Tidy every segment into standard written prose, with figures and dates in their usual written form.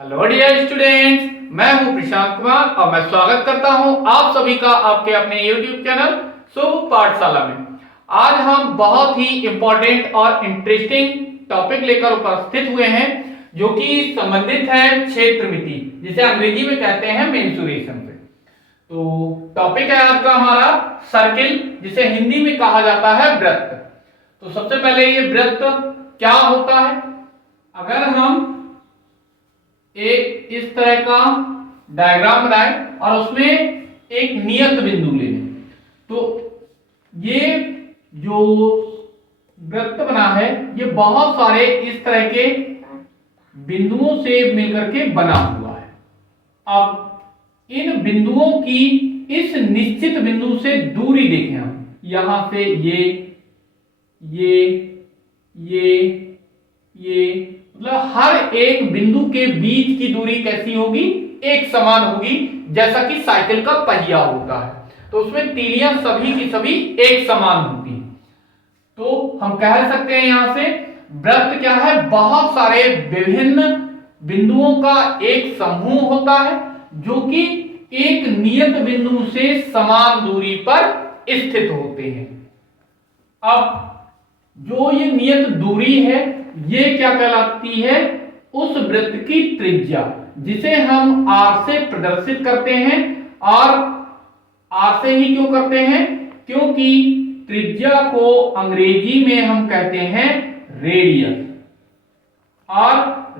Hello dear students, मैं हूं प्रशांत कुमार और मैं स्वागत करता हूं आप सभी का आपके अपने YouTube चैनल शुभ पाठशाला में। आज हम बहुत ही इंपॉर्टेंट और इंटरेस्टिंग टॉपिक लेकर उपस्थित हुए हैं जो कि संबंधित है क्षेत्रमिति, जिसे अंग्रेजी में कहते हैं मेंसुरेशन से। तो टॉपिक है आज का हमारा सर्किल, जिसे हिंदी में कहा जाता है वृत्त। तो सबसे पहले ये वृत्त क्या होता है। अगर हम एक इस तरह का डायग्राम बनाएं और उसमें एक नियत बिंदु ले लें, तो ये जो वृत्त बना है ये बहुत सारे इस तरह के बिंदुओं से मिलकर के बना हुआ है। अब इन बिंदुओं की इस निश्चित बिंदु से दूरी देखें हम, यहां से ये मतलब हर एक बिंदु के बीच की दूरी कैसी होगी, एक समान होगी, जैसा कि साइकिल का पहिया होता है। तो उसमें तीलियां सभी की सभी एक समान होती हैं। तो हम कह सकते हैं यहां से वृत्त क्या है, बहुत सारे विभिन्न बिंदुओं का एक समूह होता है जो कि एक नियत बिंदु से समान दूरी पर स्थित होते हैं। अब जो ये नियत दूरी है ये क्या कहलाती है, उस वृत्त की त्रिज्या, जिसे हम r से प्रदर्शित करते हैं। और r से ही क्यों करते हैं, क्योंकि त्रिज्या को अंग्रेजी में हम कहते हैं रेडियस, और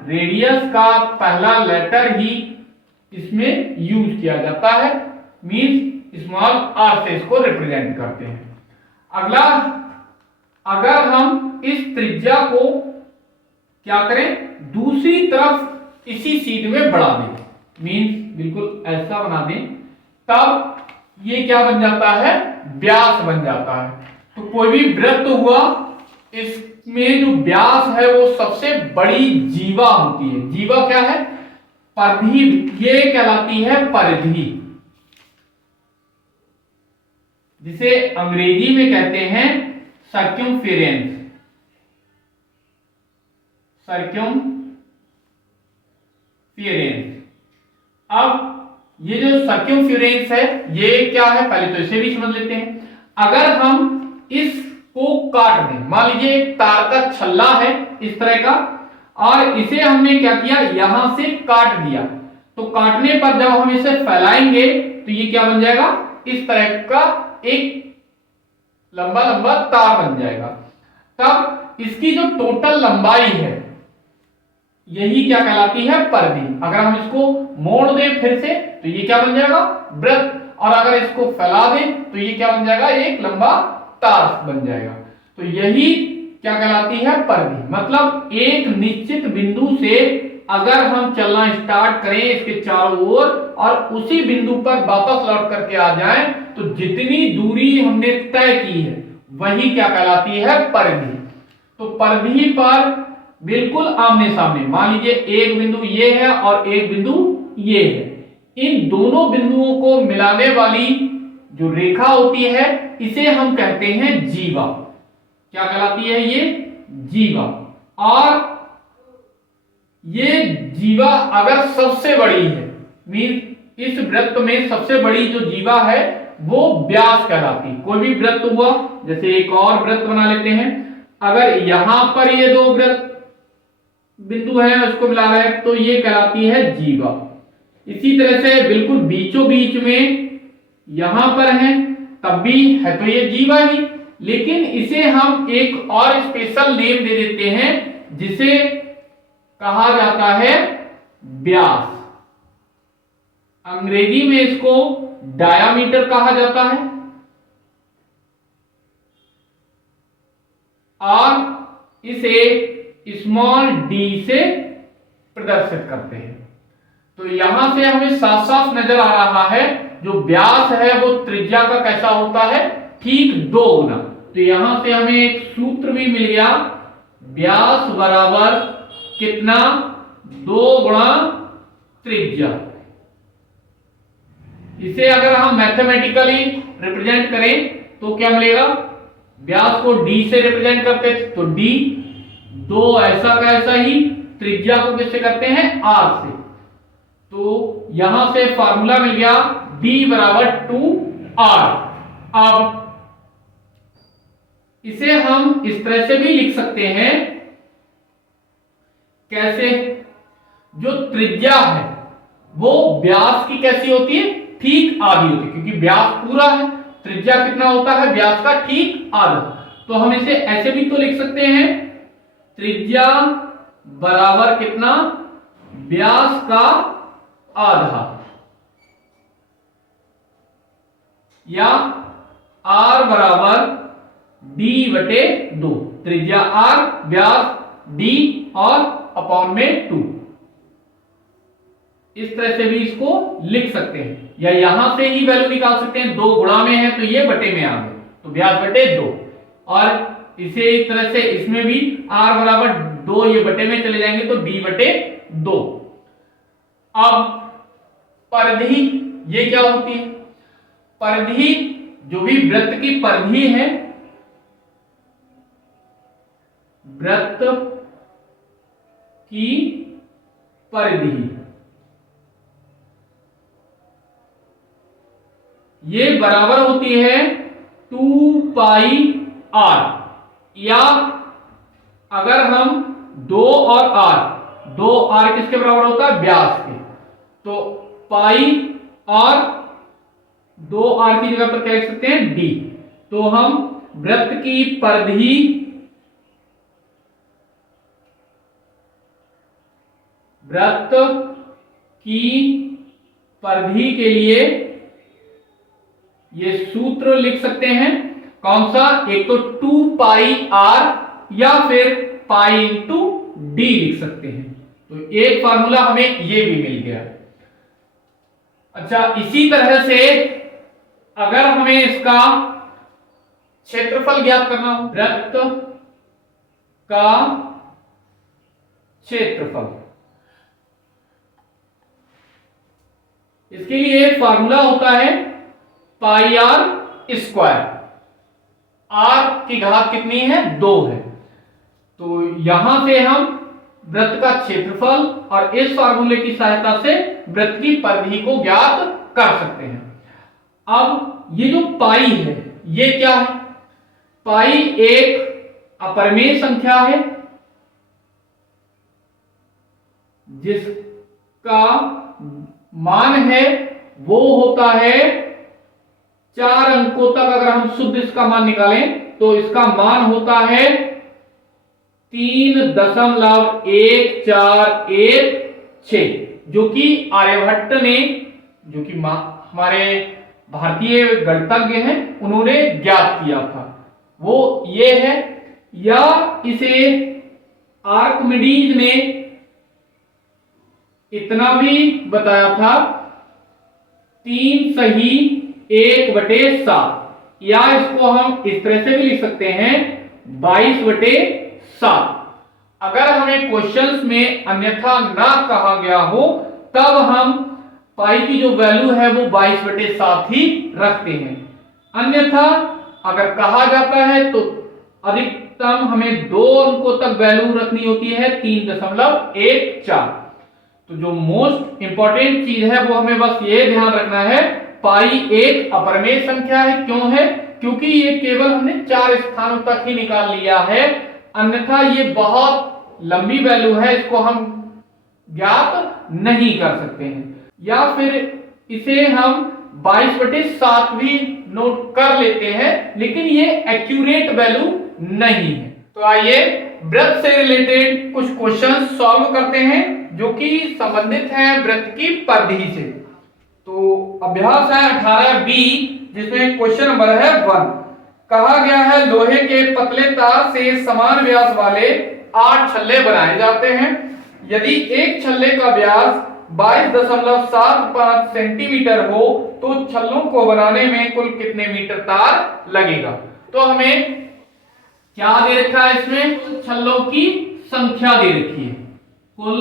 रेडियस का पहला लेटर ही इसमें यूज किया जाता है, मींस स्मॉल r से इसको रिप्रेजेंट करते हैं। अगला, अगर हम इस त्रिज्या को क्या करें, दूसरी तरफ इसी शीट में बढ़ा दें, मींस बिल्कुल ऐसा बना दें, तब ये क्या बन जाता है, व्यास बन जाता है। तो कोई भी वृत्त हुआ, इसमें जो व्यास है वो सबसे बड़ी जीवा होती है। जीवा क्या है, परिधि, ये कहलाती है परिधि, जिसे अंग्रेजी में कहते हैं सर्कमफेरेंस। अब ये जो सर्कमफेरेंस है ये क्या है, पहले तो इसे भी समझ लेते हैं। अगर हम इसको काट दें, मान लीजिए एक तार का छल्ला है इस तरह का, और इसे हमने क्या किया, यहां से काट दिया, तो काटने पर जब हम इसे फैलाएंगे तो ये क्या बन जाएगा, इस तरह का एक लंबा लंबा तार बन जाएगा। तब इसकी जो टोटल लंबाई है यही क्या कहलाती है, परिधि। अगर हम इसको मोड़ दें फिर से तो ये क्या बन जाएगा, वृत्त, और अगर इसको फैला दें तो ये क्या बन जाएगा, एक लंबा तार बन जाएगा। तो यही क्या कहलाती है, परिधि। मतलब एक निश्चित बिंदु से अगर हम चलना स्टार्ट करें इसके चारों ओर और उसी बिंदु पर वापस लौट करके आ जाएं, तो जितनी दूरी हमने तय की है वही क्या कहलाती है, परिधि। तो परिधि पर बिल्कुल आमने सामने, मान लीजिए एक बिंदु ये है और एक बिंदु ये है, इन दोनों बिंदुओं को मिलाने वाली जो रेखा होती है इसे हम कहते हैं जीवा। क्या कहलाती है, ये जीवा। और ये जीवा अगर सबसे बड़ी है, मीन इस वृत्त में सबसे बड़ी जो जीवा है वो व्यास कहलाती। कोई भी वृत्त हुआ, जैसे एक और वृत्त बना लेते हैं, अगर यहां पर ये दो वृत्त बिंदु है उसको मिला रहे हैं तो ये कहलाती है जीवा। इसी तरह से बिल्कुल बीचों बीच में यहां पर है तब भी है तो ये जीवा ही, लेकिन इसे हम एक और स्पेशल नेम दे देते हैं जिसे कहा जाता है व्यास। अंग्रेजी में इसको डायामीटर कहा जाता है, और इसे स्मॉल डी से प्रदर्शित करते हैं। तो यहां से हमें साफ साफ नजर आ रहा है जो व्यास है वो त्रिज्या का कैसा होता है, ठीक 2 गुना। तो यहां से हमें एक सूत्र भी मिल गया, व्यास बराबर कितना, 2 गुणा त्रिज्या। इसे अगर हम मैथमेटिकली रिप्रेजेंट करें तो क्या मिलेगा, व्यास को डी से रिप्रेजेंट करते तो डी, 2 ऐसा का ऐसा ही, त्रिज्या को किससे करते हैं, आर से, तो यहां से फार्मूला मिल गया D बराबर 2R। अब इसे हम इस तरह से भी लिख सकते हैं, कैसे? जो त्रिज्या है वो व्यास की कैसी होती है? ठीक आधी होती है, क्योंकि व्यास पूरा है, त्रिज्या कितना होता है? व्यास का ठीक आधा। तो हम इसे ऐसे भी तो लिख सकते हैं, त्रिज्या बराबर कितना? व्यास का आधा, या R बराबर D बटे 2। त्रिज्या R, व्यास D और अपॉन में 2। इस तरह से भी इसको लिख सकते हैं, या यहां से ही वैल्यू निकाल सकते हैं। 2 गुणा में है तो ये बटे में आ गए, तो व्यास बटे 2। और इसे इस तरह से इसमें भी R बराबर 2, ये बटे में चले जाएंगे तो D बटे 2। अब परिधि ये क्या होती है? परिधि जो भी वृत्त की परिधि है, वृत्त की परिधि, ये बराबर होती है 2 पाई R, या अगर हम 2 और R, 2R किसके बराबर होता है? व्यास के, तो पाई और 2R की जगह पर क्या लिख सकते हैं? D। तो हम वृत्त की परिधि, वृत्त की परिधि के लिए ये सूत्र लिख सकते हैं। कौन सा? एक तो 2 पाई R या फिर पाई इंटू D लिख सकते हैं। तो एक फार्मूला हमें ये भी मिल गया। अच्छा, इसी तरह से अगर हमें इसका क्षेत्रफल ज्ञात करना हो, वृत्त का क्षेत्रफल, इसके लिए फार्मूला होता है पाई R स्क्वायर। R की घात कितनी है? 2 है। तो यहां से हम वृत्त का क्षेत्रफल और इस फार्मूले की सहायता से वृत्त की परिधि को ज्ञात कर सकते हैं। अब ये जो पाई है ये क्या है? पाई एक अपरिमेय संख्या है जिसका मान है वो होता है 4 अंकों तक। अगर हम शुद्ध इसका मान निकालें तो इसका मान होता है 3.1416, जो कि आर्यभट्ट ने, जो कि हमारे भारतीय गणितज्ञ हैं, उन्होंने ज्ञात किया था, वो ये है। या इसे आर्किमिडीज ने इतना भी बताया था, 3 सही 1/7, या इसको हम इस तरह से भी लिख सकते हैं 22/7। अगर हमें क्वेश्चंस में अन्यथा ना कहा गया हो तब हम पाई की जो वैल्यू है वो 22/7 ही रखते हैं। अन्यथा अगर कहा जाता है तो अधिकतम हमें 2 अंकों तक वैल्यू रखनी होती है, 3.14। तो जो मोस्ट इंपॉर्टेंट चीज है वो हमें बस ये ध्यान रखना है, पाई एक अपरिमेय संख्या है। क्यों है? क्योंकि ये केवल हमने 4 स्थानों तक ही निकाल लिया है, अन्यथा ये बहुत लंबी वैल्यू है, इसको हम ज्ञात नहीं कर सकते हैं। या फिर इसे हम 22/7 भी नोट कर लेते हैं, लेकिन ये एक्यूरेट वैल्यू नहीं है। तो आइए वृत्त से रिलेटेड कुछ क्वेश्चन सॉल्व करते हैं जो कि संबंधित है वृत्त की परिधि से। तो अभ्यास है 18B, जिसमें क्वेश्चन नंबर है 1। कहा गया है लोहे के पतले तार से समान व्यास वाले 8 छल्ले बनाए जाते हैं। यदि एक छल्ले का व्यास 22.75 सेंटीमीटर हो तो छल्लों को बनाने में कुल कितने मीटर तार लगेगा? तो हमें क्या दे रखा है? इसमें छल्लों की संख्या दे रखी है, कुल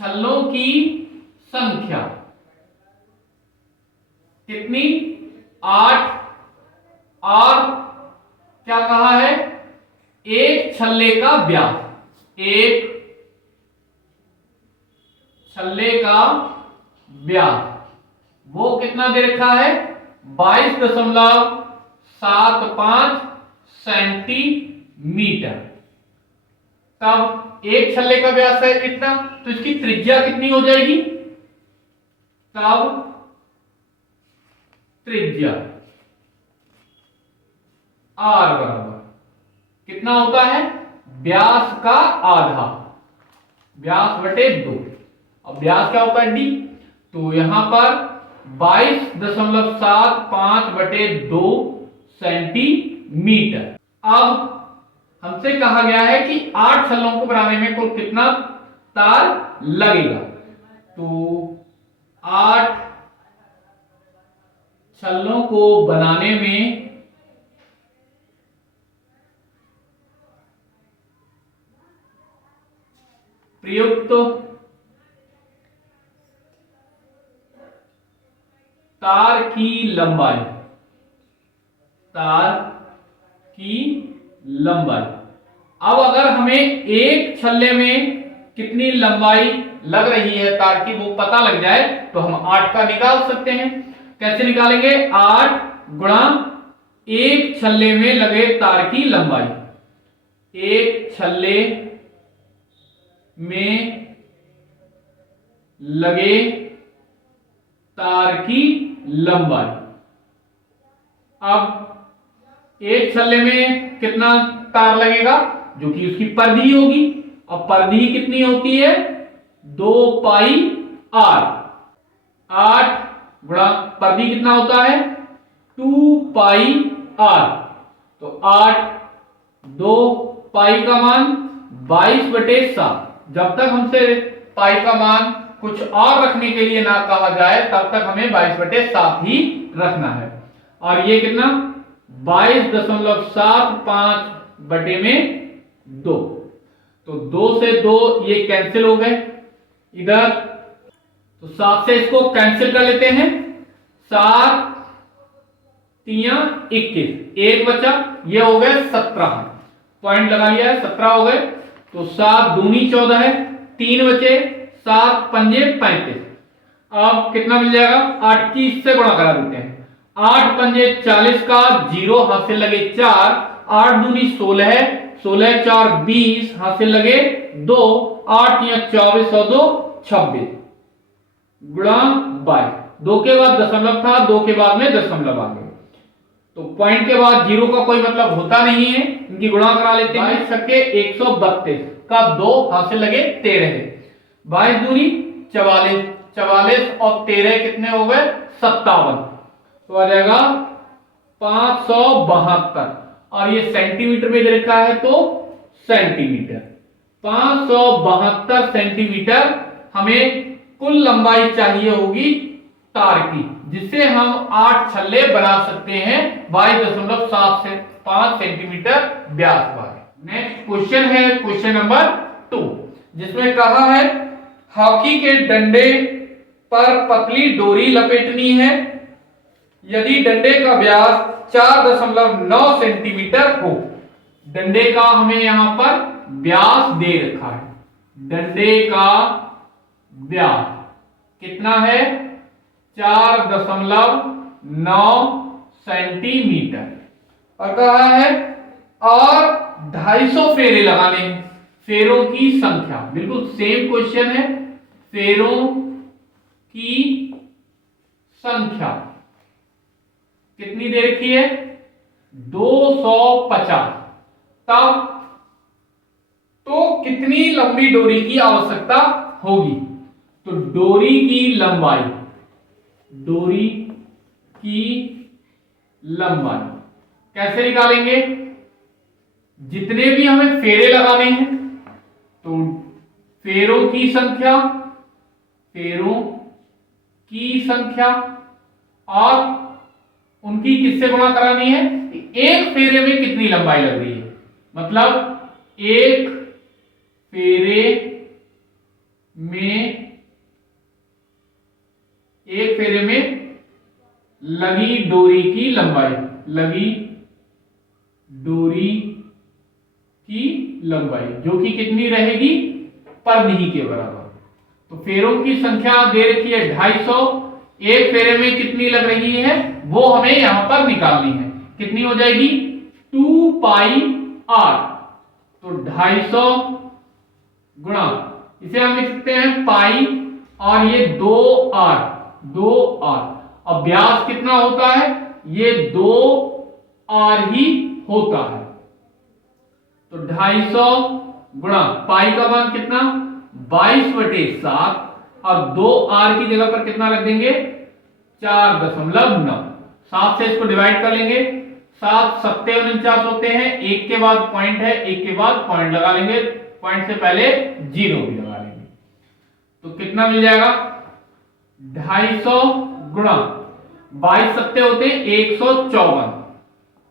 छल्लों की संख्या कितनी? 8। और क्या कहा है? एक छल्ले का व्यास, एक छल्ले का व्यास वो कितना दे रखा है 22.75 सेंटीमीटर। तब एक छल्ले का व्यास है इतना, तो इसकी त्रिज्या कितनी हो जाएगी? तब त्रिज्या r बराबर कितना होता है? व्यास का आधा, व्यास बटे 2। अब व्यास क्या होता है d, तो यहां पर 22.75 बटे 2 सेंटीमीटर। अब हमसे कहा गया है कि 8 छल्लों को बनाने में कुल कितना तार लगेगा, तो 8 छल्लों को बनाने में प्रयुक्त तार की लंबाई, तार की लंबाई। अब अगर हमें एक छल्ले में कितनी लंबाई लग रही है तार की वो पता लग जाए तो हम 8 का निकाल सकते हैं। कैसे निकालेंगे? 8 गुणा एक छल्ले में लगे तार की लंबाई, एक छल्ले में लगे तार की लंबाई। अब एक छल्ले में कितना तार लगेगा? जो कि उसकी परिधि होगी। अब परिधि कितनी होती है? 2 पाई r। 8 गुणा परिधि कितना होता है? 2 पाई r। तो 8 2 पाई का मान 22/7। जब तक हमसे पाई का मान कुछ और रखने के लिए ना कहा जाए तब तक हमें 22/7 ही रखना है। और ये कितना 22.75 बटे में 2, तो 2 से 2 ये कैंसिल हो गए इधर, तो 7 से इसको कैंसिल कर लेते हैं। 7 3 21, एक बचा, ये हो गए 17, पॉइंट लगा लिया है 17 हो गए। तो 7 दूनी 14 है, 3 बचे, 7 पंजे 35। अब कितना मिल जाएगा? 8 की इससे गुणा करा देते हैं। 8 पंजे 40 का 0 हाथ से लगे 4, 8 दूनी 16 है, 16 4 20 हाथ से लगे 2, 8 या 24 और 2 26 गुणा 22। 2 के बाद दशमलव था, 2 के बाद में दशमलव आ गए, तो पॉइंट के बाद 0 का कोई मतलब होता नहीं है, इनकी गुणा करा लेते हैं। 132 का 2 हाथ से लगे 13 है, 22 दूनी 44, 44 और 13 कितने हो गए? 57, तो आ जाएगा 572। और ये सेंटीमीटर में दे रखा है तो सेंटीमीटर, 572 सेंटीमीटर हमें कुल लंबाई चाहिए होगी तार की, जिससे हम 8 छल्ले बना सकते हैं 22.7 से 5 सेंटीमीटर व्यास वाले। नेक्स्ट क्वेश्चन है क्वेश्चन नंबर 2, जिसमें कहा है हॉकी के डंडे पर पतली डोरी लपेटनी है यदि डंडे का व्यास 4.9 सेंटीमीटर हो। डंडे का हमें यहां पर व्यास दे रखा है, डंडे का व्यास कितना है? 4.9 सेंटीमीटर, और कहा है और 250 फेरे लगाने हैं। फेरों की संख्या बिल्कुल सेम क्वेश्चन है, फेरों की संख्या कितनी दे रखी है? 250। तब तो कितनी लंबी डोरी की आवश्यकता होगी? तो डोरी की लंबाई, डोरी की लंबाई कैसे निकालेंगे? जितने भी हमें फेरे लगाने हैं तो फेरों की संख्या, फेरों की संख्या और उनकी किससे गुणा करानी है? एक फेरे में कितनी लंबाई लग रही है, मतलब एक फेरे में, एक फेरे में लगी डोरी की लंबाई, लगी डोरी की लंबाई जो कि कितनी रहेगी? परिधि के बराबर। तो फेरों की संख्या दे रखी है 250, एक फेरे में कितनी लग रही है वो हमें यहां पर निकालनी है। कितनी हो जाएगी 2 पाई आर, तो 250 गुणा, इसे हम लिख सकते हैं पाई और ये 2r, 2r। अब व्यास कितना होता है, ये 2r ही होता है। तो 250 गुणा पाई का मान कितना 22/7, अब 2r की जगह पर कितना रख देंगे 4.9, 7 से इसको डिवाइड कर लेंगे, 7 7 49 होते हैं, एक के बाद पॉइंट है, एक के बाद पॉइंट लगा लेंगे, पॉइंट से पहले जीरो भी लगा लेंगे, तो कितना मिल जाएगा 250 गुणा 22 सत्ते होते हैं 154,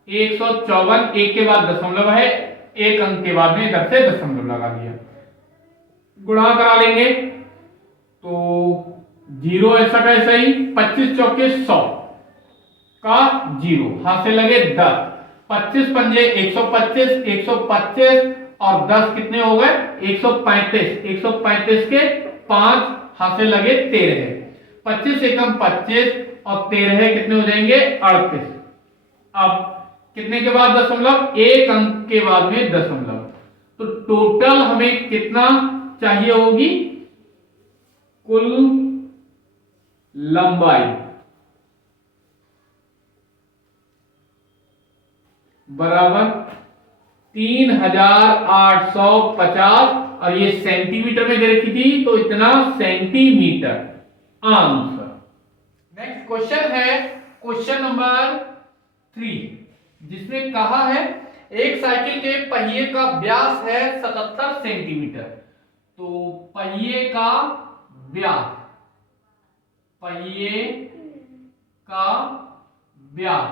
154, एक के बाद दशमलव है, एक अंक के बाद में इधर से दशमलव लगा दिया, गुणा करा लेंगे तो जीरो ऐसा का ऐसा ही, 25 चौके 100 का जीरो, हाथ से लगे 10, 25 पंजे 125, 125 और 10 कितने हो गए 135, 135 के 5 हाथ से लगे 13, 25 एकम 25 और 13 कितने हो जाएंगे 38। अब कितने के बाद दशमलव, एक अंक के बाद में दशमलव, तो टोटल हमें कितना चाहिए होगी कुल लंबाई बराबर 3850, और ये सेंटीमीटर में दे रखी थी तो इतना सेंटीमीटर आंसर। नेक्स्ट क्वेश्चन है क्वेश्चन नंबर 3, जिसमें कहा है एक साइकिल के पहिए का व्यास है 77 सेंटीमीटर, तो पहिए का व्यास, पहिए का व्यास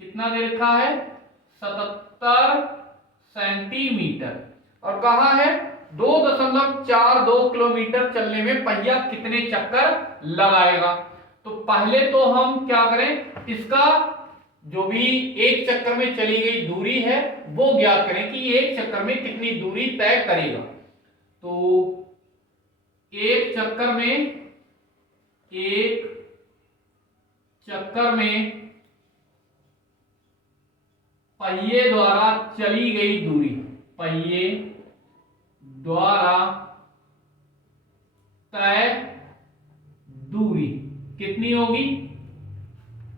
कितना दे रखा है 77 सेंटीमीटर, और कहा है 2.42 किलोमीटर चलने में पहिया कितने चक्कर लगाएगा। तो पहले तो हम क्या करें, इसका जो भी एक चक्कर में चली गई दूरी है वो ज्ञात करें कि एक चक्कर में कितनी दूरी तय करेगा। तो एक चक्कर में पहिए द्वारा चली गई दूरी, पहिए द्वारा तय दूरी कितनी होगी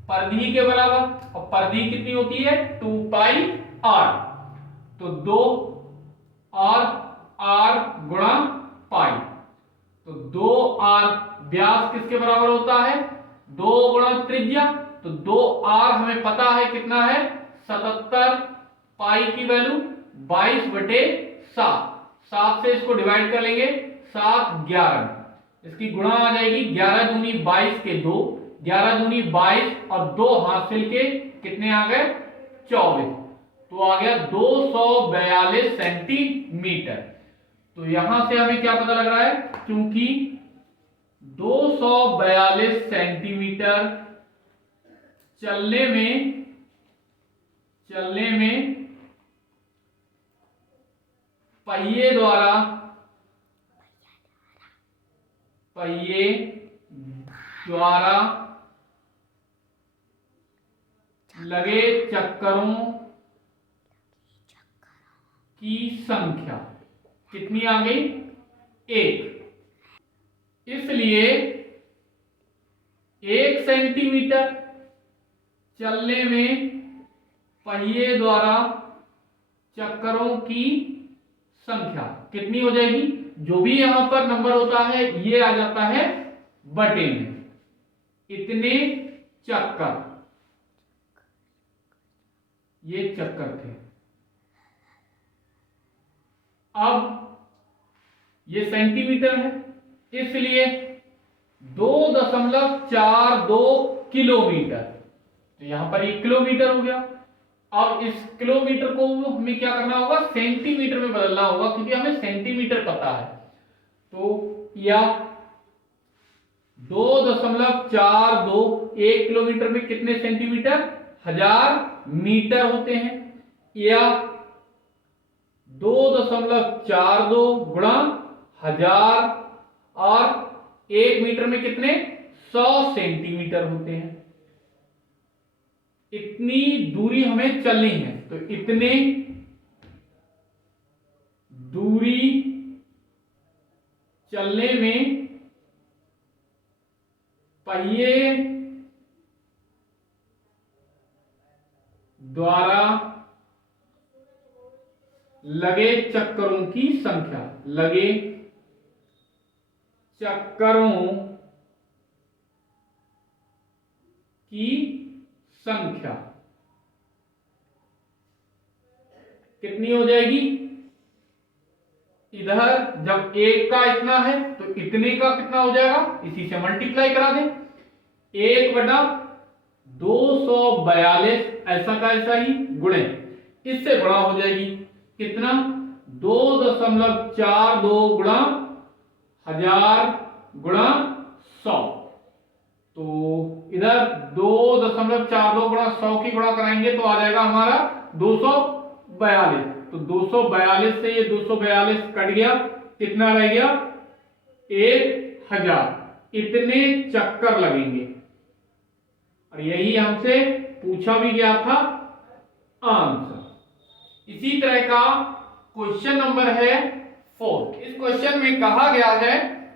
परिधि के बराबर, और परिधि कितनी होती है 2 पाई r, तो 2 और r गुणा पाई, तो 2r व्यास किसके बराबर होता है 2 गुणा त्रिज्या, तो 2r हमें पता है कितना है 77, पाई की वैल्यू 22/7, 7 से इसको डिवाइड कर लेंगे, 7 11, इसकी गुणा आ जाएगी 11 दूनी 22 के 2, 11 दूनी 22 और 2 हासिल के कितने आ गए 24, तो आ गया 242 सेंटीमीटर। तो यहां से हमें क्या पता लग रहा है, क्योंकि 242 सेंटीमीटर चलने में पहिए द्वारा लगे चक्करों की संख्या कितनी आ गई 1, इसलिए 1 सेंटीमीटर चलने में पहिए द्वारा चक्करों की संख्या कितनी हो जाएगी, जो भी यहां पर नंबर होता है ये आ जाता है बटे में, इतने चक्कर, ये चक्कर थे। अब ये सेंटीमीटर है, इसलिए 2.42 किलोमीटर, तो यहां पर ये किलोमीटर हो गया। अब इस किलोमीटर को हमें क्या करना होगा सेंटीमीटर में बदलना होगा, क्योंकि हमें सेंटीमीटर पता है। तो या 2.42, 1 किलोमीटर में कितने सेंटीमीटर 1000 मीटर होते हैं, या 2.42 गुणा 1000 और 1 मीटर में कितने 100 सेंटीमीटर होते हैं। इतनी दूरी हमें चलनी है, तो इतने दूरी चलने में पहिए द्वारा लगे चक्करों की संख्या, लगे चक्करों की संख्या कितनी हो जाएगी। इधर जब एक का इतना है तो इतने का कितना हो जाएगा, इसी से मल्टीप्लाई करा दें। 1/242 ऐसा का ऐसा ही गुणे, इससे गुणा हो जाएगी कितना 2.42 गुणा 1000 गुणा 100। तो इधर 2.42 गुणा 100 की गुणा कराएंगे तो आ जाएगा हमारा 242। तो 242 से ये 242 कट गया, कितना रह गया 1000। इतने चक्कर लगेंगे और यही हमसे पूछा भी गया था आंसर। इसी तरह का क्वेश्चन नंबर है 4। इस क्वेश्चन में कहा गया है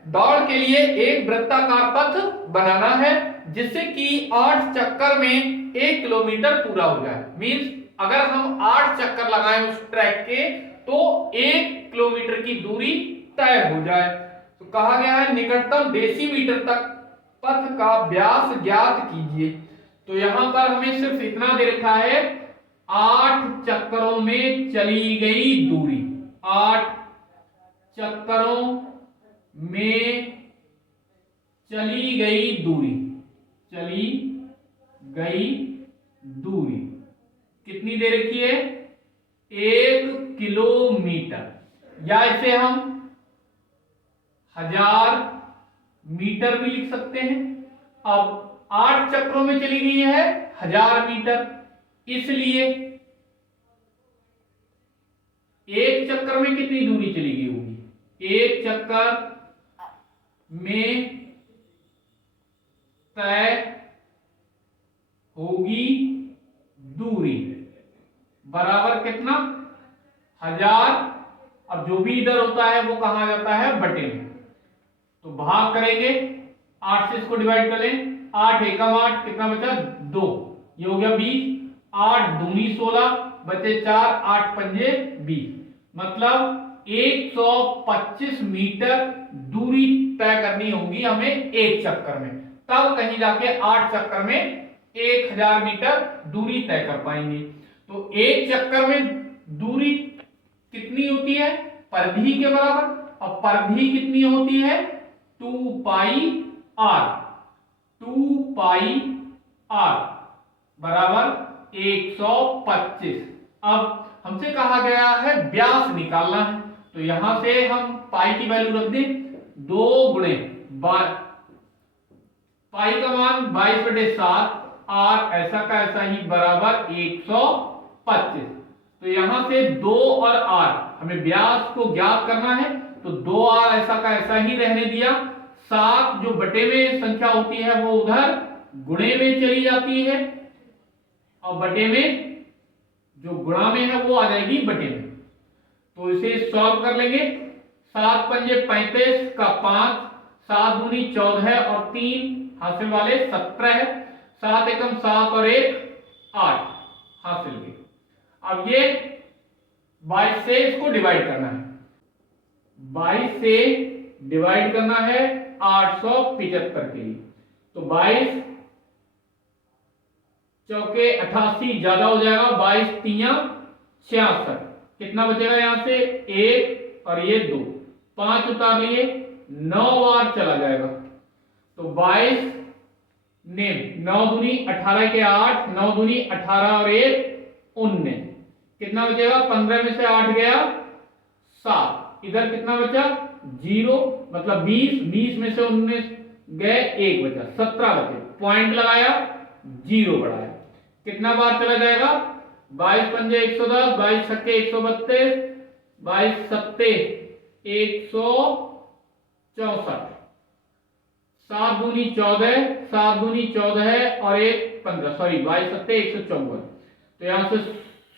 दौड़ के लिए एक वृत्ताकार पथ बनाना है जिससे कि 8 चक्कर में 1 किलोमीटर पूरा हो जाए। मींस अगर हम 8 चक्कर लगाएं उस ट्रैक के तो 1 किलोमीटर की दूरी तय हो जाए। तो कहा गया है निकटतम डेसीमीटर तक पथ का व्यास ज्ञात कीजिए। तो यहां पर हमें सिर्फ इतना दे रखा है 8 चक्करों में चली गई दूरी, 8 चक्करों में चली गई दूरी, चली गई दूरी कितनी दे रखी है 1 किलोमीटर, या इसे हम 1000 मीटर भी लिख सकते हैं। अब 8 चक्रों में चली गई है 1000 मीटर, इसलिए एक चक्कर में कितनी दूरी चली गई होगी, एक चक्कर में तय होगी दूरी बराबर कितना 1000। अब जो भी इधर होता है वो कहा जाता है बटे में, तो भाग करेंगे 8 से इसको डिवाइड कर लें, 8 एकम 8 कितना बचा 2, ये हो गया 20, 8 दूनी 16 बचे 4, 8 पंजे 20, मतलब 125 मीटर दूरी तय करनी होगी हमें एक चक्कर में, तब कहीं जाके 8 चक्कर में 1000 मीटर दूरी तय कर पाएंगे। तो एक चक्कर में दूरी कितनी होती है परिधि के बराबर, और परिधि कितनी होती है 2 पाई r, 2 पाई r बराबर 125। अब हमसे कहा गया है व्यास निकालना है, तो यहां से हम पाई की वैल्यू रख दें 2 गुणे पाई का मान 22/7 r ऐसा का ऐसा ही बराबर 125। तो यहां से 2 और r हमें व्यास को ज्ञात करना है, तो 2r ऐसा का ऐसा ही रहने दिया, 7 जो बटे में संख्या होती है वो उधर गुणे में चली जाती है और बटे में जो गुणा में है वो आ जाएगी बटे में। तो इसे सॉल्व कर लेंगे, 7 पंजे 35 का 5, 7 दूनी 14 और 3 हासिल वाले 17 है, 7 एकम 7 और 1 8 हासिल के। अब ये 22 से इसको डिवाइड करना है, 22 से डिवाइड करना है 875 के लिए, तो 22 चौके 88 ज्यादा हो जाएगा, 22 तिया 66, कितना बचेगा यहां से 1 और ये 2, 5 उतार लिए 9 बार चला जाएगा, तो 22 ने 9 दूनी 18 के 8, 9 दूनी 18 और 1 19, कितना बचेगा 15 में से 8 गया 7, इधर कितना बचा 0, मतलब 20, 20 में से 19 गए 1 बचा, 17 बचे, पॉइंट लगाया 0 बढ़ाया, कितना बार चला जाएगा 22 पंजे 110, 22 छक्के 132, 22 सत्ते 64, 7 दूनी 14, 7 दूनी 14 और 1 15, सॉरी 22 सत्ते 154। तो यहां से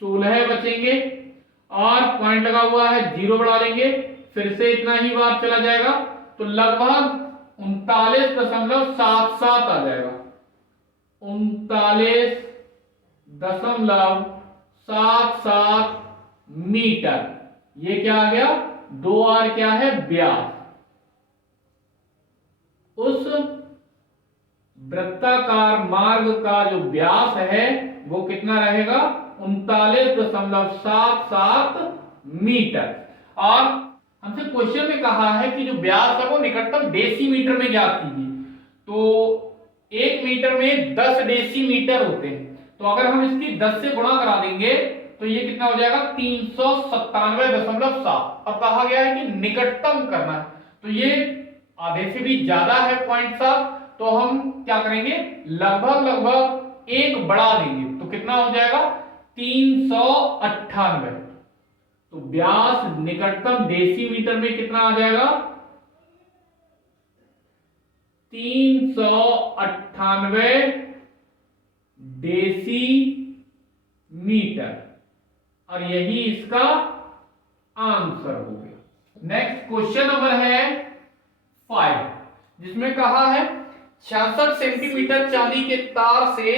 16 बचेंगे और पॉइंट लगा हुआ है, 0 बढ़ा लेंगे, फिर से इतना ही बार चला जाएगा तो लगभग 39.77 आ जाएगा। 39.77 मीटर। ये क्या आ गया, 2r क्या है, व्यास। उस वृत्ताकार मार्ग का जो व्यास है वो कितना रहेगा, 39.77 मीटर। और हमसे क्वेश्चन में कहा है कि जो व्यास है वो निकटतम डेसीमीटर में ज्ञात कीजिए। तो 1 मीटर में 10 डेसीमीटर होते हैं, तो अगर हम इसकी 10 से गुणा करा देंगे तो ये कितना हो जाएगा, 397.7। अब कहा गया है कि निकटतम करना है, तो ये आधे से भी ज्यादा है 0.7, तो हम क्या करेंगे, लगभग एक बढ़ा देंगे, तो कितना हो जाएगा 398। तो व्यास निकटतम डेसीमीटर में कितना आ जाएगा, 398 डेसीमीटर, और यही इसका आंसर हो गया। नेक्स्ट क्वेश्चन नंबर है 5, जिसमें कहा है 66 सेंटीमीटर चांदी के तार से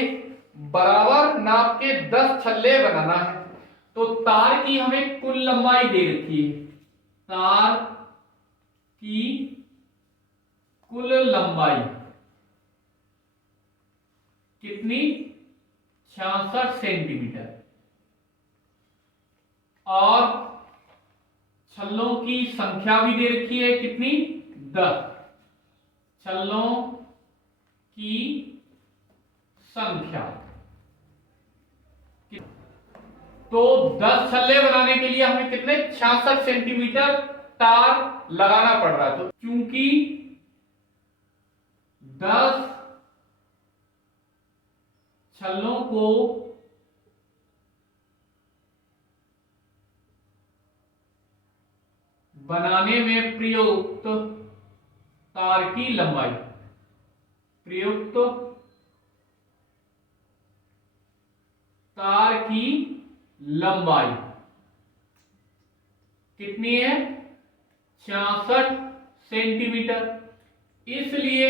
बराबर नाप के 10 छल्ले बनाना है। तो तार की हमें कुल लंबाई दे रखी है, तार की कुल लंबाई कितनी, 66 सेंटीमीटर, और छल्लों की संख्या भी दे रखी है कितनी, 10 छल्लों की संख्या। तो 10 छल्ले बनाने के लिए हमें कितने, 66 सेंटीमीटर तार लगाना पड़ रहा है। तो चूंकि 10 छल्लों को बनाने में प्रयुक्त तार की लंबाई, प्रयुक्त तार की लंबाई कितनी है, 66 सेंटीमीटर। इसलिए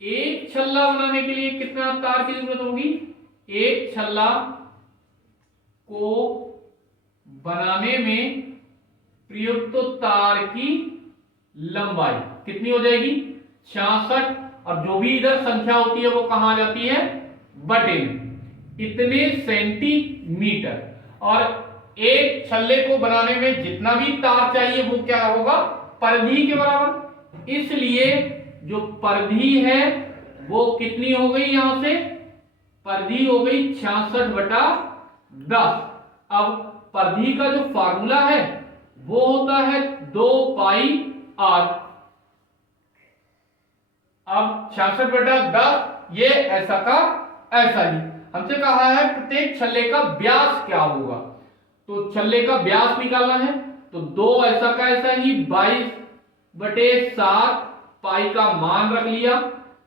एक छल्ला बनाने के लिए कितना तार की जरूरत होगी, एक छल्ला को बनाने में प्रयुक्त तार की लंबाई कितनी हो जाएगी, 66, और जो भी इधर संख्या होती है वो कहां जाती है, बटे में, इतने सेंटीमीटर। और एक छल्ले को बनाने में जितना भी तार चाहिए वो क्या होगा, परिधि के बराबर। इसलिए जो परिधि है वो कितनी हो गई, यहां से परिधि हो गई 66/10। अब परिधि का जो फार्मूला है वो होता है 2πr। अब 66/10 ये ऐसा का ऐसा ही। हमसे कहा है प्रत्येक छल्ले का व्यास क्या होगा, तो छल्ले का व्यास निकालना है, तो 2 ऐसा का ऐसा ही 22/7 पाई का मान रख लिया,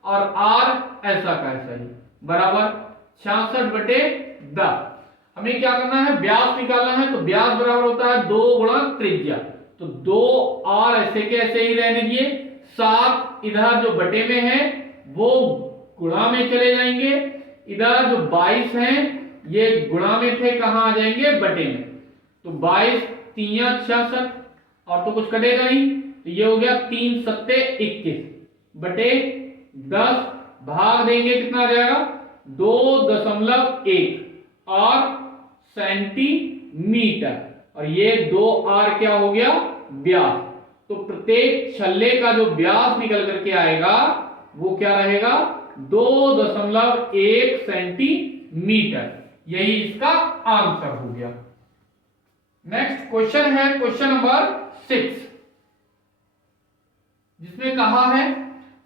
और r ऐसा का ऐसा ही बराबर 66/10। हमें क्या करना है, व्यास निकालना है, तो व्यास बराबर होता है 2 गुणा त्रिज्या, तो 2r ऐसे के ऐसे ही रहने दिए, 7 इधर जो बटे में है वो गुणा में चले जाएंगे, इधर जो 22 हैं ये गुणा में थे, कहां आ जाएंगे, बटे में। तो 22 3 66, और तो कुछ कटेगा नहीं, तो ये हो गया 3 सत्ते 21 बटे 10, भाग देंगे कितना आ जाएगा, 2.1 और सेंटीमीटर, और ये 2r क्या हो गया, व्यास। तो प्रत्येक छल्ले का जो व्यास निकल करके आएगा वो क्या रहेगा, 2.1 सेंटीमीटर। यही इसका आंसर हो गया। नेक्स्ट क्वेश्चन है क्वेश्चन नंबर 6, जिसमें कहा है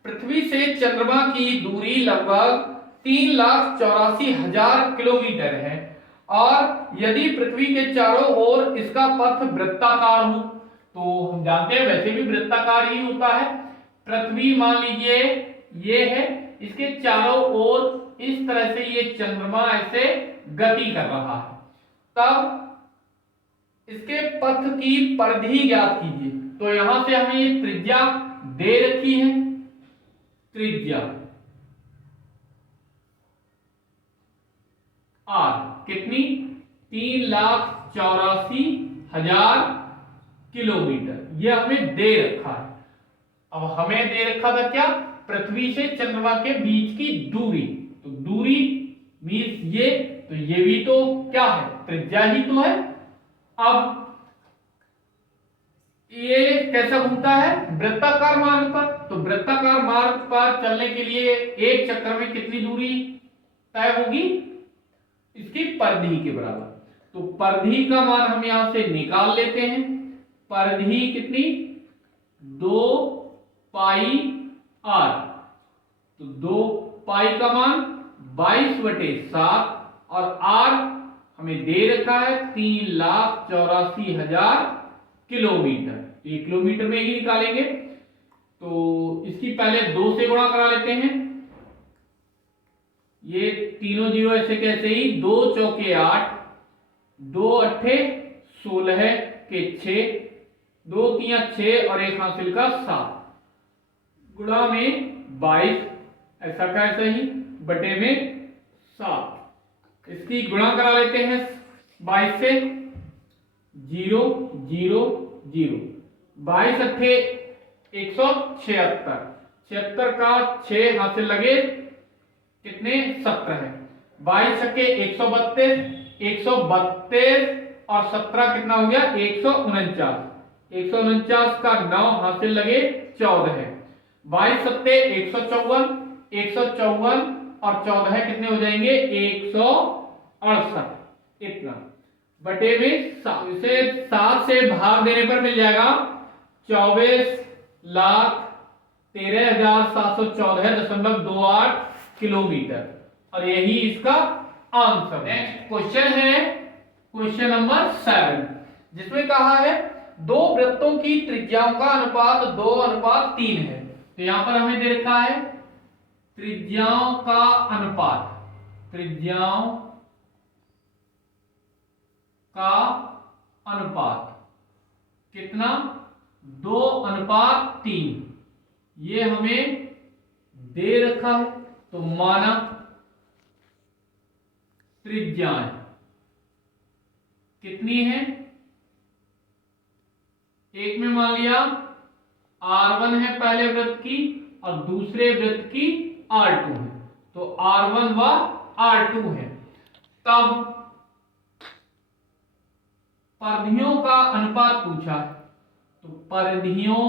पृथ्वी से चंद्रमा की दूरी लगभग 3,84,000 किलोमीटर है, और यदि पृथ्वी के चारों ओर इसका पथ वृत्ताकार हो तो हम जानते हैं वैसे भी वृत्ताकार ही होता है। पृथ्वी मान लीजिए ये है, इसके चारों ओर इस तरह से ये चंद्रमा ऐसे गति कर रहा है, तब इसके पथ की परिधि ज्ञात कीजिए। तो यहां से हमें ये त्रिज्या दे रखी है, त्रिज्या आर कितनी 3,84,000 किलोमीटर, ये हमें दे रखा है। अब हमें दे रखा था क्या, पृथ्वी से चंद्रमा के बीच की दूरी, तो दूरी मीन्स ये, तो ये भी तो क्या है, त्रिज्या ही तो है। अब ये कैसा घूमता है, वृत्ताकार मार्ग पर, तो वृत्ताकार मार्ग पर चलने के लिए एक चक्कर में कितनी दूरी तय होगी, इसकी परिधि के बराबर। तो परिधि का मान हम यहां से निकाल लेते हैं। परिधि कितनी 2 पाई आर, तो 2 पाई का मान 22/7 और आर हमें दे रखा है 3,84,000 किलोमीटर, ये किलोमीटर में ही निकालेंगे। तो इसकी पहले 2 से गुणा करा लेते हैं, ये तीनों जीरो ऐसे कैसे ही, 2 चौके 8, 2 अट्ठे 16 के 6, 2 तिया 6 और एक हासिल का 7, गुणा में 22, ऐसा का ऐसा ही बटे में 7। इसकी गुणा करा लेते हैं 22 से, 0 0 0, 22 अट्ठे 176, 76 का 6 हासिल लगे कितने 17 है, 22 छक्के 132, 132 और 17 कितना हो गया 149, 149 का 9 हासिल लगे 14 है, 22 सत्ते 154, 154 और 14 कितने हो जाएंगे 168, इतना बटे में 7। इसे 7 से भाग देने पर मिल जाएगा 24,13,714.28 किलोमीटर, और यही इसका आंसर। नेक्स्ट क्वेश्चन है क्वेश्चन नंबर 7, जिसमें कहा है दो वृत्तों की त्रिज्याओं का अनुपात 2:3 है। तो यहां पर हमें दे रखा है त्रिज्याओं का अनुपात, त्रिज्याओं का अनुपात कितना 2:3, ये हमें दे रखा है। तो माना त्रिज्याएं कितनी है, एक में मान लिया R1 है पहले वृत्त की और दूसरे वृत्त की R2 है, तो R1 व R2 है। तब परिधियों का अनुपात पूछा है, तो परिधियों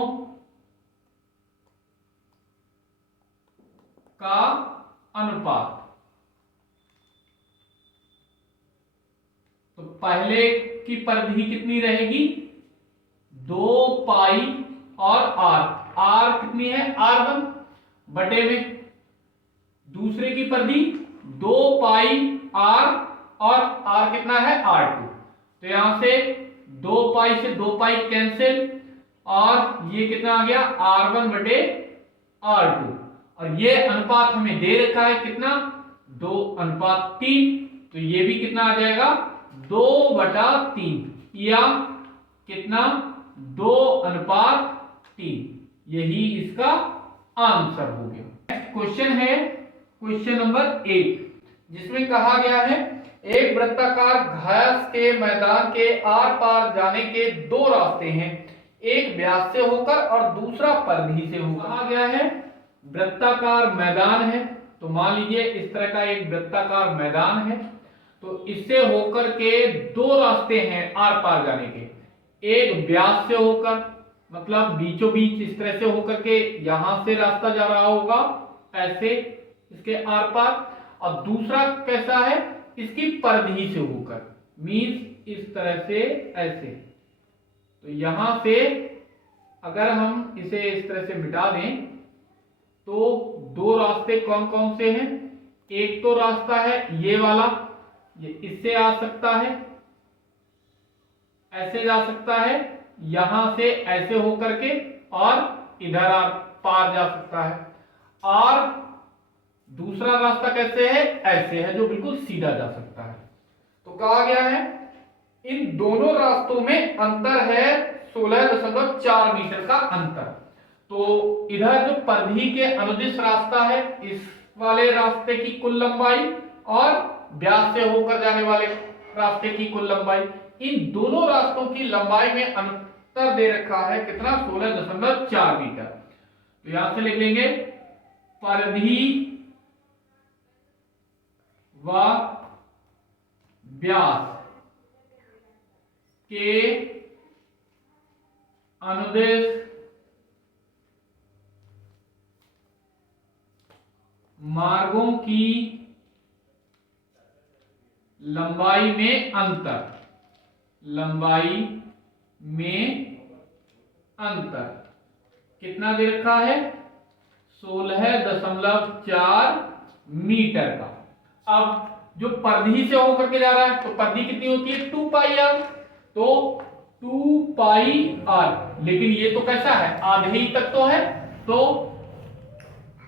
का अनुपात, तो पहले की परिधि कितनी रहेगी 2 पाई और R कितनी है R1 बटे में, दूसरे की परिधि 2 पाई R और R कितना है R2, तो यहां से 2 पाई से 2 पाई कैंसिल और ये कितना आ गया R1 बटे R2, और ये अनुपात हमें दे रखा है कितना 2:3, तो ये भी कितना आ जाएगा 2/3 या कितना 2:3, यही इसका आंसर हो गया। नेक्स्ट क्वेश्चन है क्वेश्चन नंबर 8, जिसमें कहा गया है एक वृत्ताकार घास के मैदान के आर पार जाने के 2 रास्ते हैं, एक व्यास से होकर और दूसरा परिधि से होकर। कहा गया है वृत्ताकार मैदान है, तो मान लीजिए इस तरह का एक वृत्ताकार मैदान है, तो इससे होकर के 2 रास्ते हैं आर पार जाने के, एक व्यास से होकर मतलब बीचों बीच इस तरह से होकर के यहां से रास्ता जा रहा होगा ऐसे इसके आर पार, और दूसरा कैसा है इसकी परिधि से होकर मीन्स इस तरह से ऐसे। तो यहां से अगर हम इसे इस तरह से मिटा दें तो 2 रास्ते कौन कौन से हैं, एक तो रास्ता है ये वाला, ये इससे आ सकता है, ऐसे जा सकता है यहां से ऐसे होकर के और इधर आप पार जा सकता है, और दूसरा रास्ता कैसे है, ऐसे है, जो बिल्कुल सीधा जा सकता है। तो कहा गया है इन दोनों रास्तों में अंतर है 16.4 मीटर का अंतर। तो इधर जो परिधि के अनुदिश रास्ता है, इस वाले रास्ते की कुल लंबाई और व्यास से होकर जाने वाले रास्ते की कुल लंबाई, इन दोनों रास्तों की लंबाई में अंतर दे रखा है कितना, 16.4 मीटर। तो यहां से लिख लेंगे परिधि व व्यास के अनुदेश मार्गों की लंबाई में अंतर, लंबाई में अंतर कितना दे रखा है, 16.4 मीटर का। अब जो परिधि से होकर के जा रहा है, तो परिधि कितनी होती है, 2 पाई आर, तो 2 पाई आर, लेकिन ये तो कैसा है, आधे ही तक तो है, तो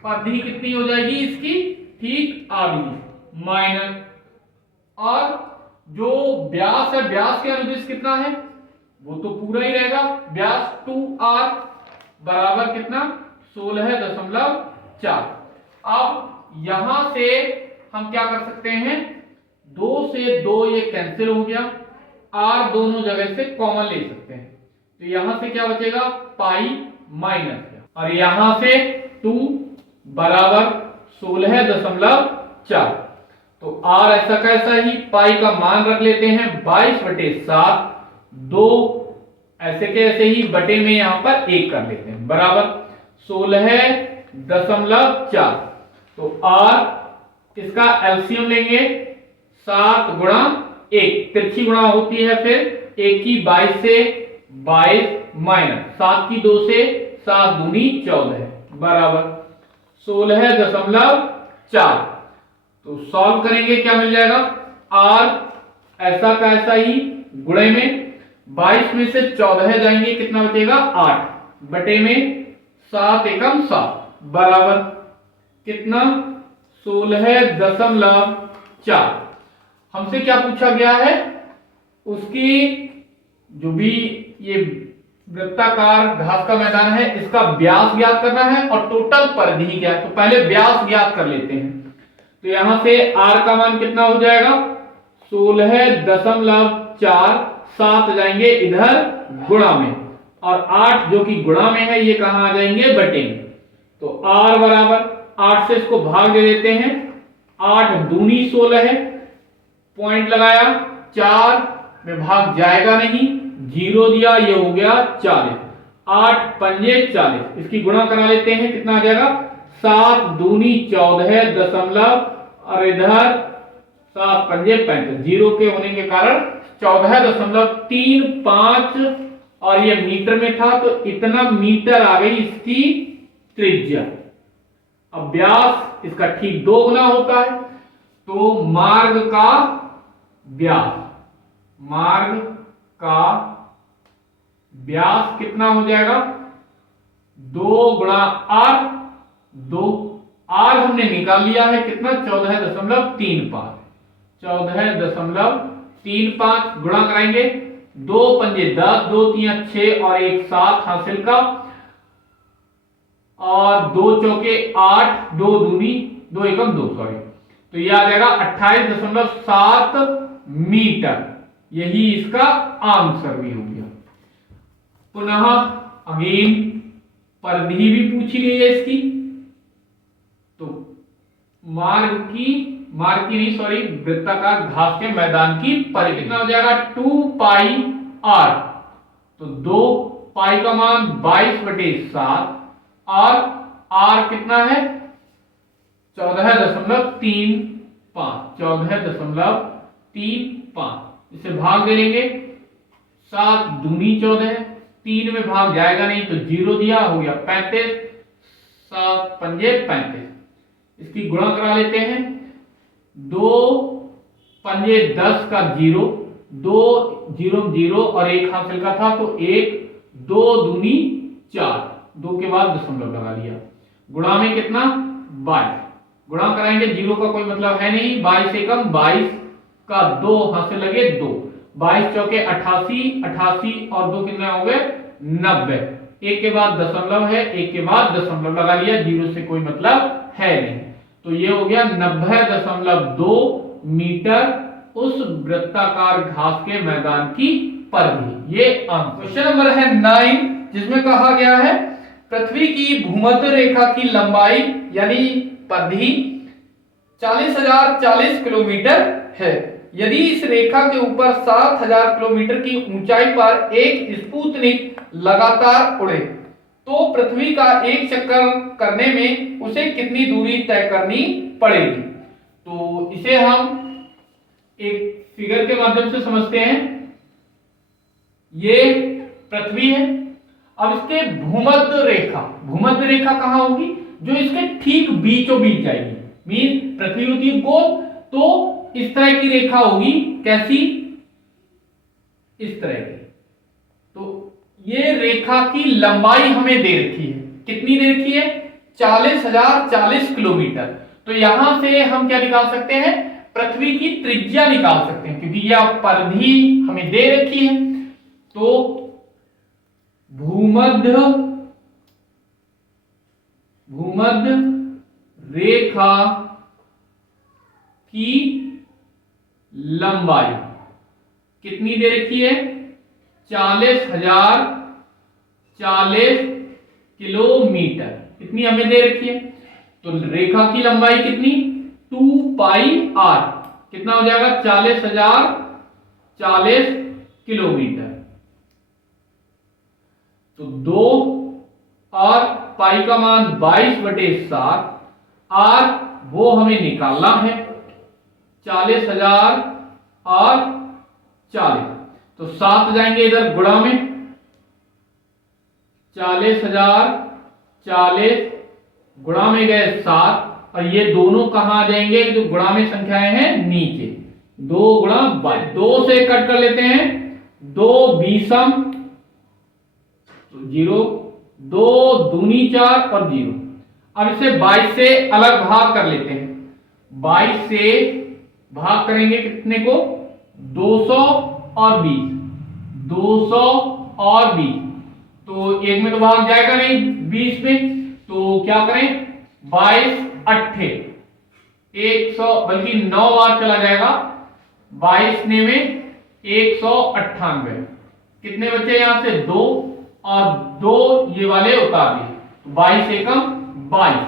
परिधि कितनी हो जाएगी इसकी, ठीक आधी, माइनस, और जो व्यास है, व्यास के अनुदिश कितना है, वो तो पूरा ही रहेगा, व्यास 2r बराबर कितना, 16.4। अब यहां से हम क्या कर सकते हैं, 2 से 2 ये कैंसिल हो गया, r दोनों जगह से कॉमन ले सकते हैं, तो यहां से क्या बचेगा, पाई माइनस, और यहां से 2 बराबर 16.4। तो r ऐसा कैसा ही, पाई का मान रख लेते हैं 22/7, 2 ऐसे के ऐसे ही बटे में यहां पर 1 कर लेते हैं, बराबर 16.4। तो r इसका एलसीएम लेंगे, 7 गुणा 1, तिरछी गुणा होती है, फिर 1 की 22 से 22 माइनस 7 की 2 से 7 दूनी 14 बराबर 16.4। तो सॉल्व करेंगे, क्या मिल जाएगा, r ऐसा का ऐसा ही गुणे में 22 में से 14 जाएंगे, कितना बचेगा, 8 बटे में 7 एकम 7 बराबर कितना, 16.4। हमसे क्या पूछा गया है, उसकी जो भी ये वृत्ताकार घास का मैदान है, इसका व्यास ज्ञात करना है और टोटल परिधि क्या है, तो पहले व्यास ज्ञात कर लेते हैं। तो यहां से r का मान कितना हो जाएगा, 16.4, 7 जाएंगे इधर गुणा में, और 8 जो कि गुणा में है, ये कहां आ जाएंगे, बटे में। तो r बराबर 8 से इसको भाग दे देते हैं, 8 दूनी 16 है, पॉइंट लगाया, 4 में भाग जाएगा नहीं, 0 दिया, ये हो गया 40, 8 पंजे 40, इसकी गुणा करा लेते हैं, कितना आ जाएगा, 7 दूनी 14 दशमलव, और इधर 7 पंजे 35, 0 के होने के कारण 14.35, और ये मीटर में था, तो इतना मीटर आ गई इसकी त्रिज्या। अब व्यास इसका ठीक 2 गुना होता है, तो मार्ग का व्यास, मार्ग का व्यास कितना हो जाएगा, 2 गुणा r, 2 r हमने निकाल लिया है, कितना, 14.35, 14.35 गुणा कराएंगे, 2 पंजे 10, 2 3 6 और 1 7 हासिल का, और 2 चौके 8, 2 दूनी 2 एकम 2, सॉरी, तो यह आ जाएगा 28.7 मीटर, यही इसका आंसर भी हो गया। पुनः अगेन परिधि भी पूछी गई है इसकी, तो मार्ग की नहीं, सॉरी, वृत्ताकार घास के मैदान की परिधि कितना हो जाएगा, 2 पाई r, तो 2 पाई का मान 22/7, और r कितना है, 14.35, इसे भाग दे लेंगे, 7 दूनी 14, 3 में भाग जाएगा नहीं, तो 0 दिया, हो गया 35, 7 पंजे 35, इसकी गुणा करा लेते हैं, 2 पंजे 10 का 0, 2 0 0 और 1 हासिल का था, तो 1 2 दूनी 4, 2 के बाद दशमलव लगा लिया, गुणा में कितना 22, गुणा कराएंगे, 0 का कोई मतलब है नहीं, 22 एकम 22 का 2 हासिल लगे 2, 22 चौके 88, 88 और 2 कितने हो गए 90, 1 के बाद दशमलव है, 1 के बाद दशमलव लगा लिया, 0 से कोई मतलब है नहीं, तो ये हो गया 90.2 मीटर उस वृत्ताकार घास के मैदान की परिधि। ये अंक। क्वेश्चन नंबर है 9, जिसमें कहा गया है पृथ्वी की भूमध्य रेखा की लंबाई यानी परिधि 40,040 किलोमीटर है। यदि इस रेखा के ऊपर 7,000 किलोमीटर की ऊंचाई पर एक स्पुतनिक लगातार उड़े तो पृथ्वी का एक चक्कर करने में उसे कितनी दूरी तय करनी पड़ेगी। तो इसे हम एक फिगर के माध्यम से समझते हैं। ये पृथ्वी है, अब इसके भूमध्य रेखा कहां होगी, जो इसके ठीक बीचों बीच जाएगी, मीन पृथ्वी होती है गोल, तो इस तरह की रेखा होगी, कैसी, इस तरह की। तो ये रेखा की लंबाई हमें दे रखी है, कितनी दे रखी है 40,040 किलोमीटर। तो यहां से हम क्या निकाल सकते हैं, पृथ्वी की त्रिज्या निकाल सकते हैं, क्योंकि यह परिधि हमें दे रखी है। तो भूमध्य रेखा की लंबाई कितनी दे रखी है 40,040 किलोमीटर, इतनी हमें दे रखी है। तो रेखा की लंबाई कितनी 2 पाई r, कितना हो जाएगा 40,040 किलोमीटर। तो 2 और पाई का मान 22/7, r वो हमें निकालना है 40,000 और 40, तो 7 जाएंगे इधर गुणा में, 40,040 गुणा में गए 7, और ये दोनों कहां आ जाएंगे, जो गुणा में संख्याएं हैं नीचे, 2 गुणा 22, 2 से कट कर लेते हैं, 2 बीसम 0, 2 दूनी 4 और 0। अब इसे 22 से अलग भाग कर लेते हैं, 22 से भाग करेंगे कितने को 200 और 20, 200 और 20, तो एक में तो भाग जाएगा नहीं 20 में, तो क्या करें 22 8 100, बल्कि 9 बार चला जाएगा, 22 ने में 198, कितने बचे यहां से 2 और 2 ये वाले उतार दिए, तो 22 एकम 22,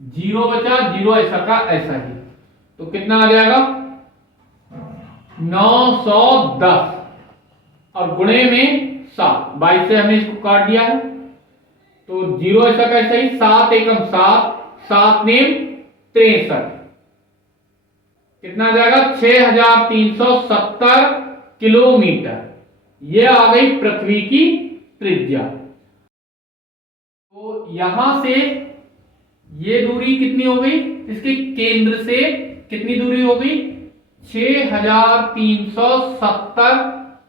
0 बचा, 0 ऐसा का ऐसा ही, तो कितना आ जाएगा 910 और गुणे में 7, 22 से हमने इसको काट दिया है, तो 0 ऐसा का ऐसा ही, 7 एकम 7, 7 नेम 63, कितना आ जाएगा 6,370 किलोमीटर। यह आ गई पृथ्वी की त्रिज्या। तो यहां से ये दूरी कितनी हो गई, इसके केंद्र से कितनी दूरी हो गई 6,370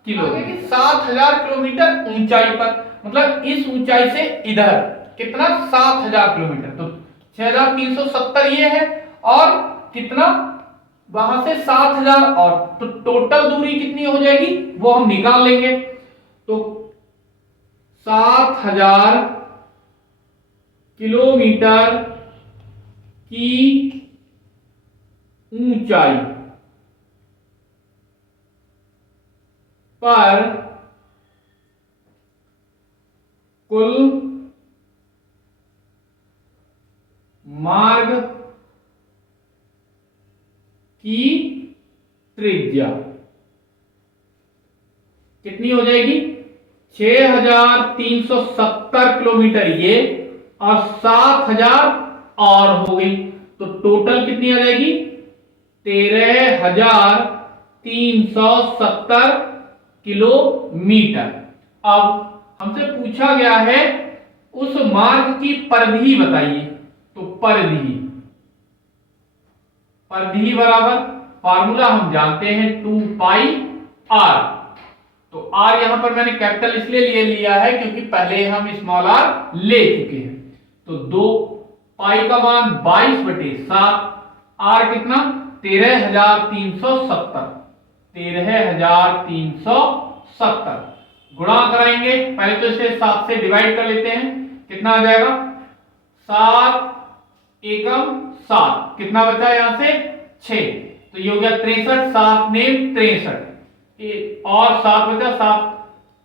किलोमीटर, 7,000 किलोमीटर ऊंचाई पर, मतलब इस ऊंचाई से इधर कितना 7,000 किलोमीटर, तो 6,370 ये है, और कितना वहां से 7,000 और, तो टोटल दूरी कितनी हो जाएगी वो हम निकाल लेंगे। तो 7,000 किलोमीटर की ऊंचाई पर कुल मार्ग की त्रिज्या कितनी हो जाएगी 6,370 किलोमीटर ये, और 7,000 और हो गई, तो टोटल कितनी आ जाएगी 13,370 किलोमीटर। अब हमसे पूछा गया है उस मार्ग की परिधि बताइए, तो परिधि बराबर फार्मूला हम जानते हैं 2 पाई आर। तो आर यहां पर मैंने कैपिटल इसलिए लिया है क्योंकि पहले हम स्मॉल आर ले चुके हैं। तो 2 पाई का मान 22/7, आर कितना 13,370, 13,370 गुणा कराएंगे। पहले तो इसे 7 से डिवाइड कर लेते हैं, कितना आ जाएगा 7 एकम 7, कितना बचा यहां से 6, तो ये हो गया 63, 7 ने 63 और 7 बचा, 7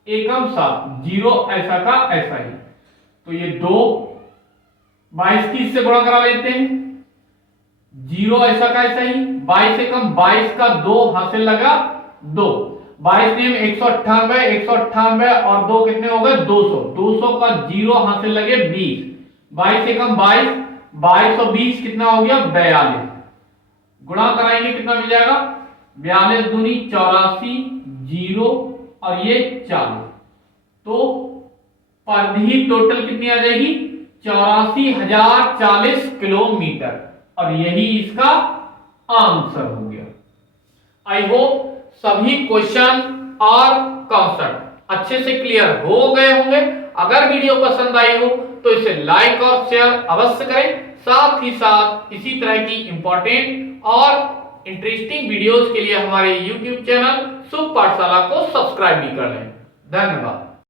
एकम 7, 0 ऐसा का ऐसा ही। तो ये 2 22 की इससे गुणा करा लेते हैं, 0 ऐसा का ऐसा ही, 22 एकम 22 का 2 हासिल लगा 2, 22 ने 198, 198 और 2 कितने हो गए 200, 200 का 0 हासिल लगे 20, 22 एकम 22, 22 और 20 कितना हो गया 42, गुणा कराएंगे कितना मिल जाएगा 42 दूनी 84, 0 और ये 40, तो परिधि टोटल कितनी आ जाएगी 84,040 किलोमीटर, और यही इसका आंसर हो गया। आई होप सभी क्वेश्चन और कॉन्सेप्ट अच्छे से क्लियर हो गए होंगे। अगर वीडियो पसंद आई हो तो इसे लाइक और शेयर अवश्य करें, साथ ही साथ इसी तरह की इंपॉर्टेंट और इंटरेस्टिंग वीडियोस के लिए हमारे YouTube चैनल शुभ पाठशाला को सब्सक्राइब भी कर लें। धन्यवाद।